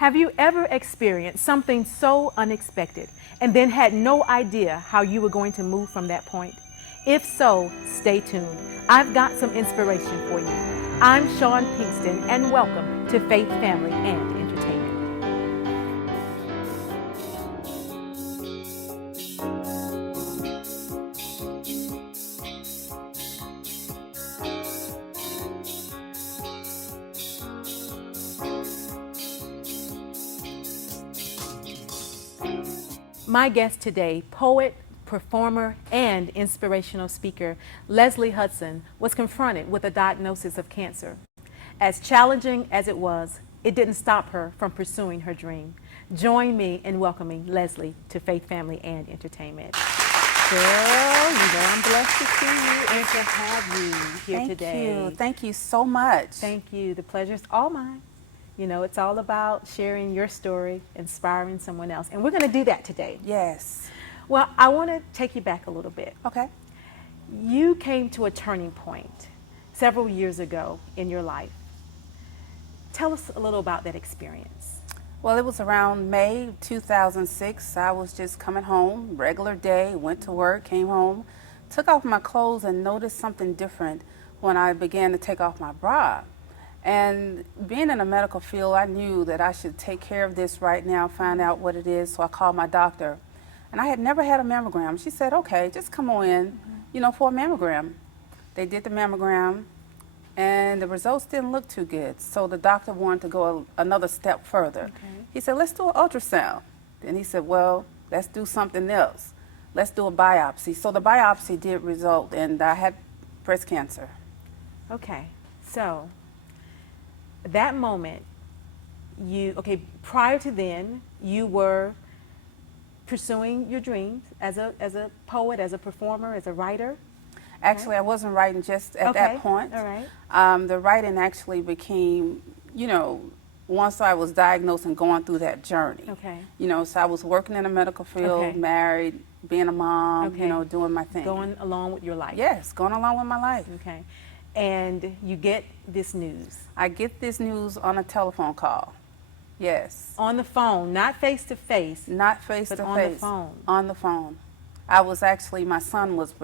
Have you ever experienced something so unexpected and then had no idea how you were going to move from that point? If so, stay tuned. I've got some inspiration for you. I'm Chaun Pinkston, and welcome to Faith, Family, and Entertainment. My guest today, poet, performer, and inspirational speaker, Lesley Hudson, was confronted with a diagnosis of cancer. As challenging as it was, it didn't stop her from pursuing her dream. Join me in welcoming Lesley to Faith, Family, and Entertainment. Girl, you know I'm blessed to see you and to have you here today. Thank you. Thank you so much. Thank you. The pleasure's all mine. You know, it's all about sharing your story, inspiring someone else. And we're going to do that today. Yes. Well, I want to take you back a little bit. Okay. You came to a turning point several years ago in your life. Tell us a little about that experience. Well, it was around May 2006. I was just coming home, regular day, went to work, came home, took off my clothes and noticed something different when I began to take off my bra. And being in the medical field, I knew that I should take care of this right now, find out what it is. So I called my doctor. And I had never had a mammogram. She said, okay, just come on in, for a mammogram. They did the mammogram, and the results didn't look too good. So the doctor wanted to go another step further. Okay. He said, let's do an ultrasound. Then he said, well, let's do something else. Let's do a biopsy. So the biopsy did result, and I had breast cancer. Okay, so that moment, prior to then, you were pursuing your dreams as a poet, as a performer, as a writer? Actually, I wasn't writing just at that point. All right. The writing actually became, once I was diagnosed and going through that journey. Okay. So I was working in the medical field, married, being a mom, doing my thing. Going along with your life. Yes, going along with my life. Okay. And you get this news. I get this news on a telephone call. Yes. On the phone, not face to face. Not face to face. But on the phone. On the phone. I was actually, my son was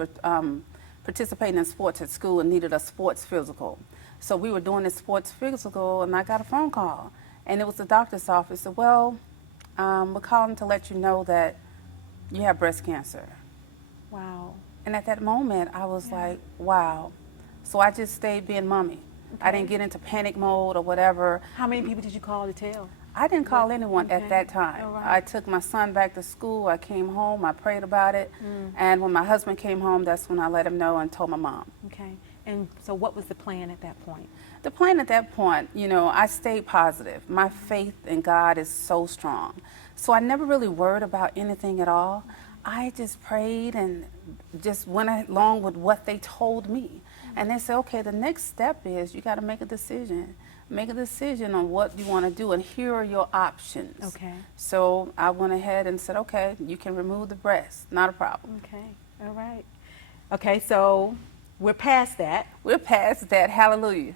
participating in sports at school and needed a sports physical. So we were doing this sports physical, and I got a phone call. And it was the doctor's office. Said, well, we're calling to let you know that you have breast cancer. Wow. And at that moment, I was like, wow. So I just stayed being mommy. Okay. I didn't get into panic mode or whatever. How many people did you call to tell? I didn't call anyone at that time. All right. I took my son back to school. I came home. I prayed about it. And when my husband came home, that's when I let him know and told my mom. Okay. And so what was the plan at that point? The plan at that point, I stayed positive. My faith in God is so strong. So I never really worried about anything at all. I just prayed and just went along with what they told me. And they said, okay, the next step is you got to make a decision. Make a decision on what you want to do, and here are your options. Okay. So I went ahead and said, okay, you can remove the breast. Not a problem. Okay. All right. Okay, so we're past that. We're past that. Hallelujah.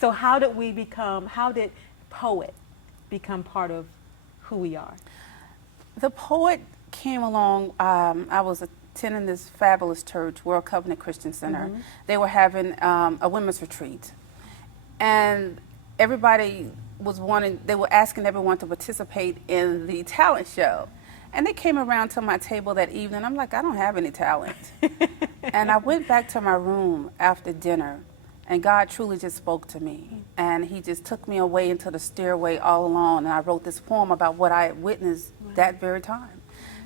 So how did poet become part of who we are? The poet came along, I was attending this fabulous church, World Covenant Christian Center. They were having a women's retreat. And everybody they were asking everyone to participate in the talent show. And they came around to my table that evening. I'm like, I don't have any talent. And I went back to my room after dinner, and God truly just spoke to me. And he just took me away into the stairway all alone, and I wrote this poem about what I had witnessed that very time.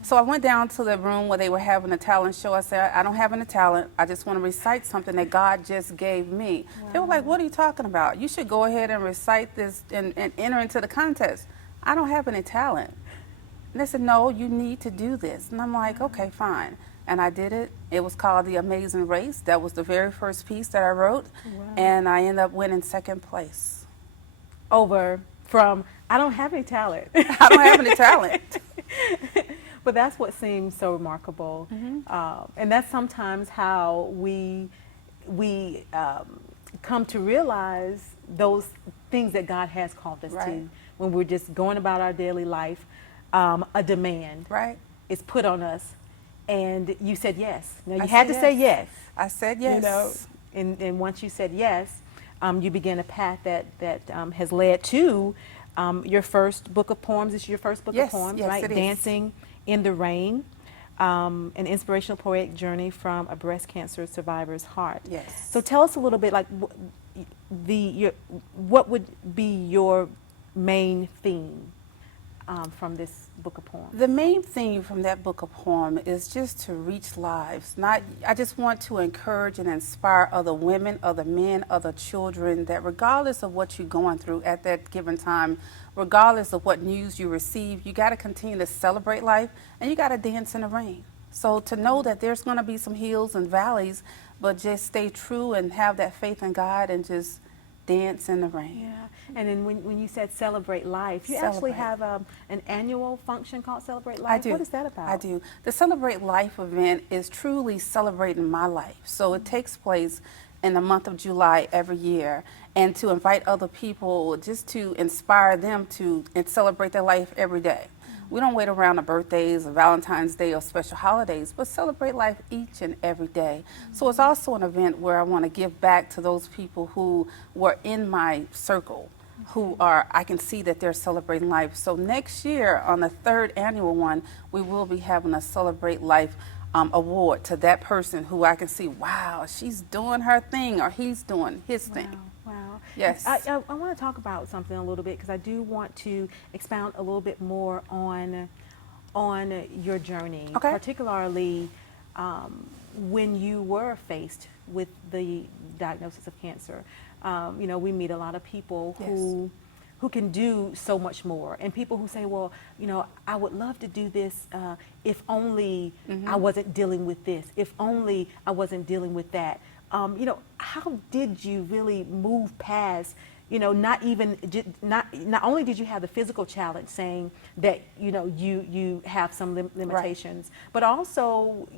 So I went down to the room where they were having a talent show. I said, I don't have any talent. I just want to recite something that God just gave me. They were like, what are you talking about? You should go ahead and recite this and enter into the contest. I don't have any talent. And they said, no, you need to do this. And I'm like, okay, fine. And I did it. It was called The Amazing Race. That was the very first piece that I wrote. And I ended up winning second place. From, I don't have any talent. I don't have any talent. But that's what seems so remarkable. And that's sometimes how we come to realize those things that God has called us Right. to when we're just going about our daily life. A demand Right. is put on us, and you said yes. Now you I had said to say yes. I said yes. You know, and once you said yes, you began a path that has led to your first book of poems. This is your first book of Yes, poems, yes, right? it is. Dancing in the Rain, an inspirational poetic journey from a breast cancer survivor's heart. Yes. So tell us a little bit, like what would be your main theme from this book of poems? The main theme from that book of poem is just to reach lives. I just want to encourage and inspire other women, other men, other children that regardless of what you're going through at that given time, regardless of what news you receive, you got to continue to celebrate life and you got to dance in the rain. So to know that there's going to be some hills and valleys, but just stay true and have that faith in God and just dance in the rain. Yeah, and then when you said celebrate life, you actually have an annual function called Celebrate Life. I do. What is that about? I do. The Celebrate Life event is truly celebrating my life. So it takes place in the month of July every year, and to invite other people just to inspire them to and celebrate their life every day. We don't wait around the birthdays or Valentine's Day or special holidays, but celebrate life each and every day. So it's also an event where I want to give back to those people who were in my circle, who are, I can see that they're celebrating life. So next year, on the third annual one, we will be having a Celebrate Life award to that person who I can see, wow, she's doing her thing or he's doing his thing. Wow. Yes. I want to talk about something a little bit because I do want to expound a little bit more on your journey, Okay. particularly when you were faced with the diagnosis of cancer. You know, we meet a lot of people who can do so much more, and people who say, well, you know, I would love to do this if only I wasn't dealing with this, if only I wasn't dealing with that. You know, how did you really move past, you know, not only did you have the physical challenge saying that, you know, you have some limitations, but also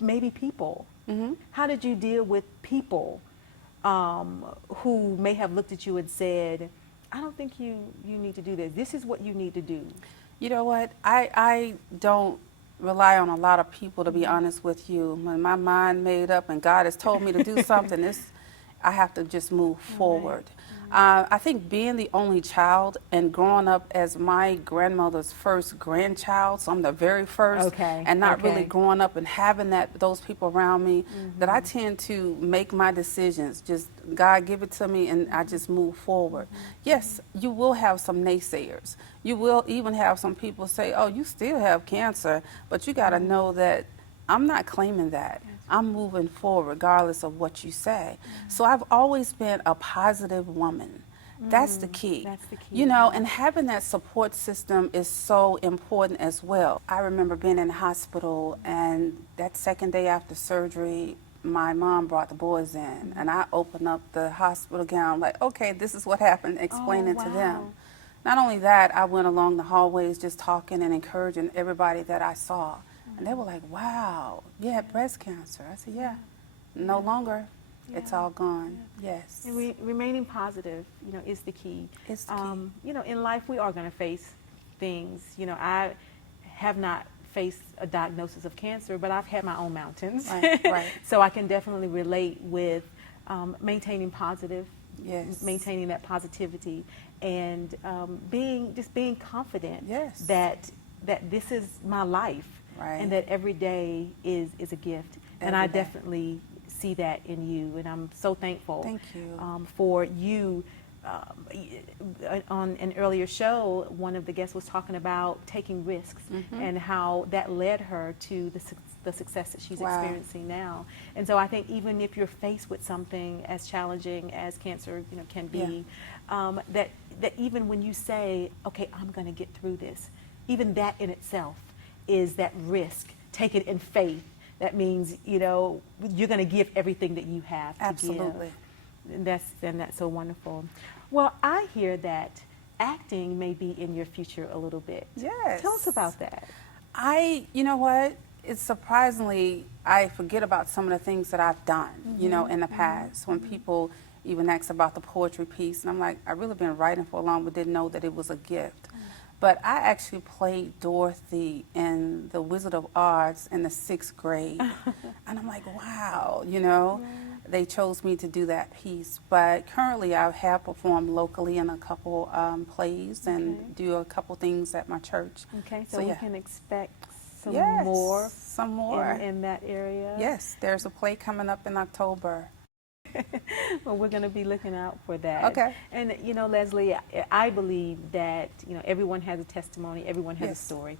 maybe people. How did you deal with people who may have looked at you and said, I don't think you need to do this. This is what you need to do. You know what? I don't rely on a lot of people, to be honest with you. When my mind made up and God has told me to do something, I have to just move forward. I think being the only child and growing up as my grandmother's first grandchild, so I'm the very first, and not really growing up and having those people around me, that I tend to make my decisions. Just God give it to me and I just move forward. Yes, you will have some naysayers. You will even have some people say, oh, you still have cancer, but you got to know that I'm not claiming that. I'm moving forward regardless of what you say. So I've always been a positive woman. That's the key. That's the key. You know, and having that support system is so important as well. I remember being in the hospital, and that second day after surgery, my mom brought the boys in, and I opened up the hospital gown like, okay, this is what happened, explaining to them. Not only that, I went along the hallways just talking and encouraging everybody that I saw. And they were like, wow, you had breast cancer. I said, yeah, no longer. It's all gone. Yes. And remaining positive, you know, is the key. It's the key. You know, in life we are going to face things. You know, I have not faced a diagnosis of cancer, but I've had my own mountains. Right. So I can definitely relate with maintaining positive, maintaining that positivity, and being confident that this is my life. Right. And that every day is a gift. And I definitely see that in you. And I'm so thankful Thank you. For you. On an earlier show, one of the guests was talking about taking risks and how that led her to the success that she's experiencing now. And so I think even if you're faced with something as challenging as cancer, you know, can be, that even when you say, okay, I'm going to get through this, even that in itself is that risk. Take it in faith. That means, you know, you're going to give everything that you have to Absolutely. give. And that's so wonderful. Well, I hear that acting may be in your future a little bit. Yes. Tell us about that. You know what? It's surprisingly, I forget about some of the things that I've done, you know, in the past. When people even asked about the poetry piece, and I'm like, I've really been writing for a long, but didn't know that it was a gift. But I actually played Dorothy in The Wizard of Oz in the 6th grade. And I'm like, wow, you know, they chose me to do that piece. But currently I have performed locally in a couple plays and do a couple things at my church. Okay, so we can expect some Yes, more, some more in that area. Yes, there's a play coming up in October. Well, we're going to be looking out for that. Okay. And, you know, Lesley, I believe that, you know, everyone has a testimony, everyone has a story.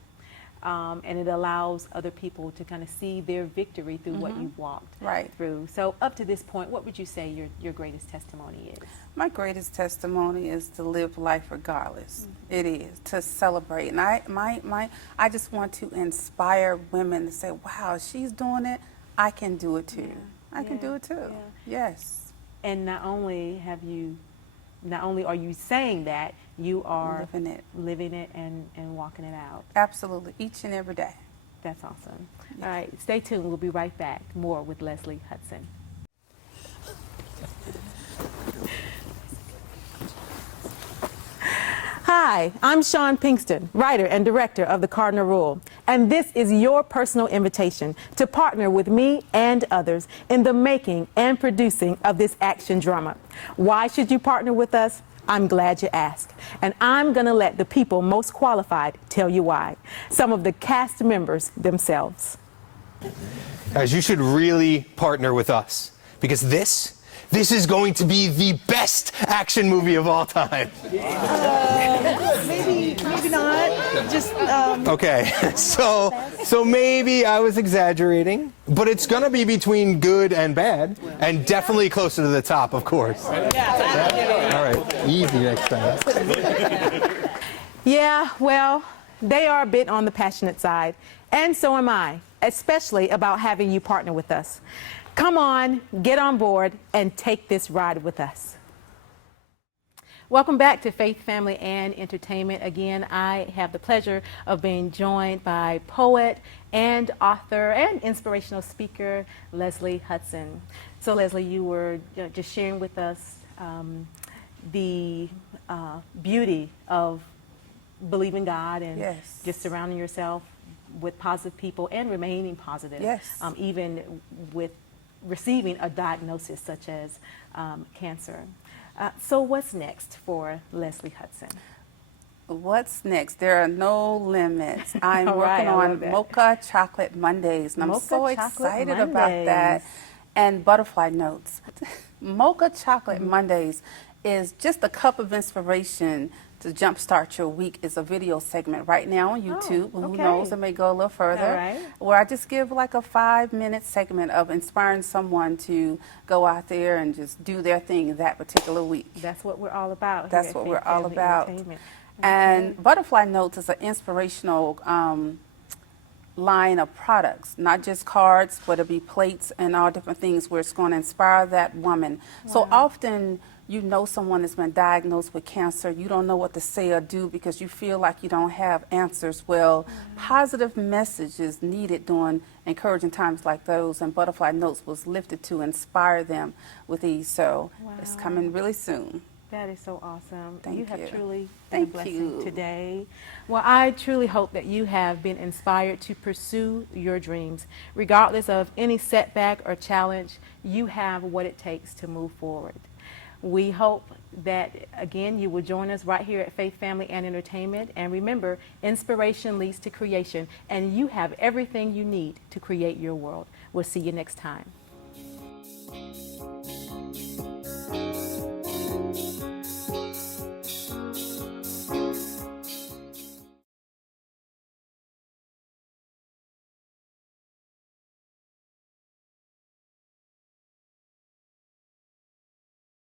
And it allows other people to kind of see their victory through what you've walked through. So up to this point, what would you say your greatest testimony is? My greatest testimony is to live life regardless. It is, to celebrate. And I just want to inspire women to say, wow, she's doing it, I can do it too. I can do it too. Yes. And not only are you saying that, you are living it and walking it out. Absolutely, each and every day. That's awesome. All right, stay tuned. We'll be right back. More with Lesley Hudson. Hi, I'm Chaun Pinkston, writer and director of The Cardinal Rule, and this is your personal invitation to partner with me and others in the making and producing of this action drama. Why should you partner with us? I'm glad you asked, and I'm going to let the people most qualified tell you why. Some of the cast members themselves. Guys, you should really partner with us, because this is going to be the best action movie of all time. Maybe not. Just Okay, so maybe I was exaggerating, but it's gonna be between good and bad, and definitely closer to the top, of course. All right, easy next time. Yeah, well, they are a bit on the passionate side, and so am I, especially about having you partner with us. Come on, get on board, and take this ride with us. Welcome back to Faith, Family, and Entertainment. Again, I have the pleasure of being joined by poet and author and inspirational speaker, Lesley Hudson. So, Lesley, you were just sharing with us the beauty of believing God and just surrounding yourself with positive people and remaining positive, even with receiving a diagnosis such as cancer. So what's next for Lesley Hudson? What's next? There are no limits. I'm working on Mocha Chocolate Mondays, and I'm so excited about that. And Butterfly Notes. Mocha Chocolate Mondays is just a cup of inspiration to jumpstart your week. Is a video segment right now on YouTube. Who knows, it may go a little further. Where I just give like a 5-minute segment of inspiring someone to go out there and just do their thing that particular week. That's what we're all about. That's what we're all about. And Butterfly Notes is an inspirational line of products, not just cards, but it'll be plates and all different things where it's going to inspire that woman. So often, you know someone has been diagnosed with cancer, you don't know what to say or do because you feel like you don't have answers. Well, positive message is needed during encouraging times like those, and Butterfly Notes was lifted to inspire them with these. So it's coming really soon. That is so awesome. Thank you. Have truly been a blessing today. Well, I truly hope that you have been inspired to pursue your dreams. Regardless of any setback or challenge, you have what it takes to move forward. We hope that, again, you will join us right here at Faith, Family, and Entertainment. And remember, inspiration leads to creation, and you have everything you need to create your world. We'll see you next time.